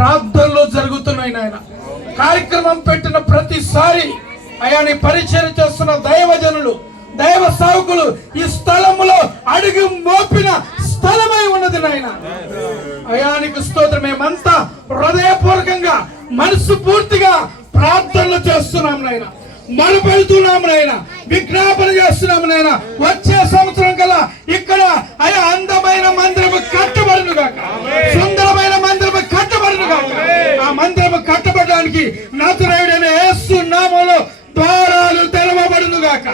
ప్రార్థనలు జరుగుతున్నాయి నాయన. కార్యక్రమం పెట్టిన ప్రతిసారి అయా నీ పరిచయం చేస్తున్న దైవజనులు, దైవ సేవకులు ఈ స్థలములో అడుగు మోపిన స్థలమై ఉన్నది నాయన. అయానికి స్తోత్రం. మేమంతా హృదయపూర్వకంగా మనసు పూర్తిగా ప్రార్థనలు చేస్తున్నాం నాయన, మొరపెడుతున్నాం నాయన, విజ్ఞాపన చేస్తున్నాం నాయన. వచ్చే సంవత్సరం కల్లా ఇక్కడ అయా అందమైన మందిరము కట్టబడును గాక, సుందరమైన మందిరము కట్టబడును గాక. ఆ మందిరము కట్టబడడానికి నజరేయుడైన యేసు నామములో ద్వారాలు తెరవబడును గాక,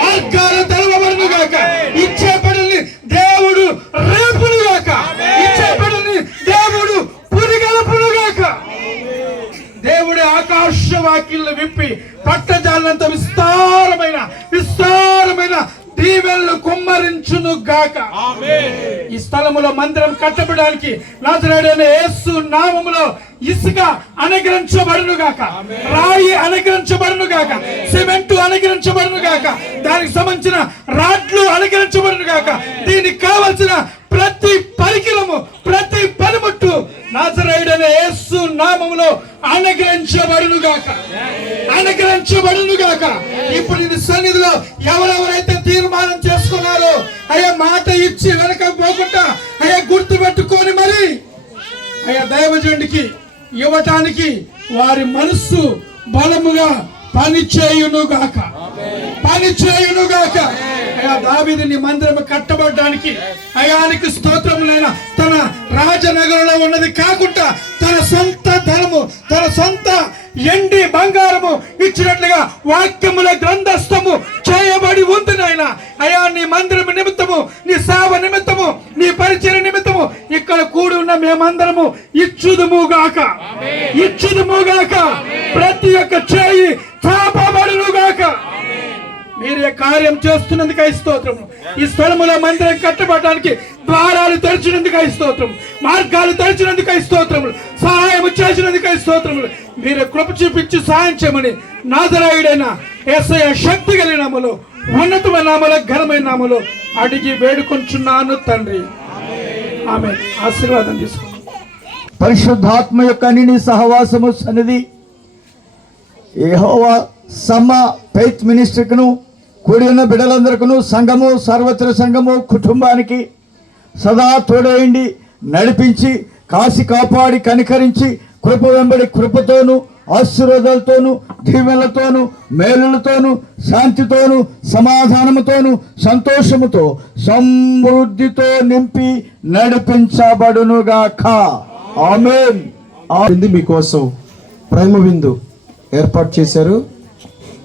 మార్గాలు తెరవబడును గాక. ఇచ్చే పనుల్ని దేవుడు రేపును గాక, ఇచ్చే పనుల్ని దేవుడు పురిగలపును గాక. దేవుడి ఆకాశ వాకిళ్ళు విప్పి పట్టజాలంత విస్తారమైన దీవెనలు కుమ్మరించును గాక. ఈ స్థలములో మందిరం కట్టబడడానికి నజరేయుడైన యేసు నామములో ఇసుక అనుగ్రహించబడును గాక, రాయి అనుగ్రహించబడును గాక, సిమెంట్ అనుగ్రహించబడును గాక, దానికి సంబంధించిన రాడ్లు అనుగ్రహించబడును గాక. దీనికి కావలసిన ప్రతి పరికరము, ప్రతి పనిముట్టు నజరేయుడైన యేసు నామములో అనుగ్రహించబడును గాక, అనుగ్రహించబడును గాక. ఇప్పుడు ఇది సన్నిధిలో ఎవరెవరైతే తీర్మానం చేసుకున్నారో అయ్యా మాట ఇచ్చి వెనక పోకుండా అయ్యా గుర్తు పెట్టుకొని మరి అయ్యా దైవజనుడికి ఇవ్వటానికి వారి మనస్సు బలముగా పని చేయును గాక, పని చేయును గాక. అయ్యా దావీదు నీ మందిరం కట్టబడడానికి అయానికి స్తోత్రములైన తన రాజనగరంలో ఉన్నది కాకుండా తన సొంత ధనము, తన సొంత ఎండి బంగారము ఇచ్చినట్లుగా వాక్యముల గ్రంథస్థము చేయబడి ఉంది నాయన. అయా నీ మందిరము నిమిత్తము, నీ సేవ నిమిత్తము, నీ పరిచయ నిమిత్తము ఇక్కడ కూడి ఉన్న మేమందరము ఇచ్చుదుముగాక, ఇచ్చుదుముగాక. ప్రతి ఒక్క చేయి చాపబడును గాక. మీరే కార్యం చేస్తున్నందుకు స్తోత్రము. ఈ స్థలములో మందిరం కట్టబడడానికి ద్వారాలు తెరిచినందుకు స్తోత్రం, మార్గాలు తెరిచినందుకు స్తోత్రములు, సహాయం చేసినందుకు స్తోత్రములు. మీరే కృప చూపించి సహాయం చేయమని నజరేయుడైన యేసయ్య శక్తి కలిగిన నామములో, ఉన్నతమైన నామములో, ఘనమైన నామములో అడిగి వేడుకొంచున్నాను తండ్రి, ఆమేన్. ఆశీర్వాదం తీసుకోండి. పరిశుద్ధాత్మ యొక్క అన్ని సహవాసము సన్నిధి యెహోవా సమ్మ ఫెయిత్ మినిస్ట్రీకును కూడి ఉన్న బిడ్డలందరికీ, సంఘము, సర్వత్ర సంఘము కుటుంబానికి సదా తోడేయండి, నడిపించి, కాసి కాపాడి, కనికరించి, కృప వెంబడి కృపతోను, ఆశీర్వాదాలతోను, దీవెనలతోను, మేలులతోను, శాంతితోను, సమాధానముతోను, సంతోషముతో, సమృద్ధితో నింపి నడిపించబడునుగాక. ఆమేన్. మీకోసం ప్రేమ విందు ఏర్పాటు చేశారు.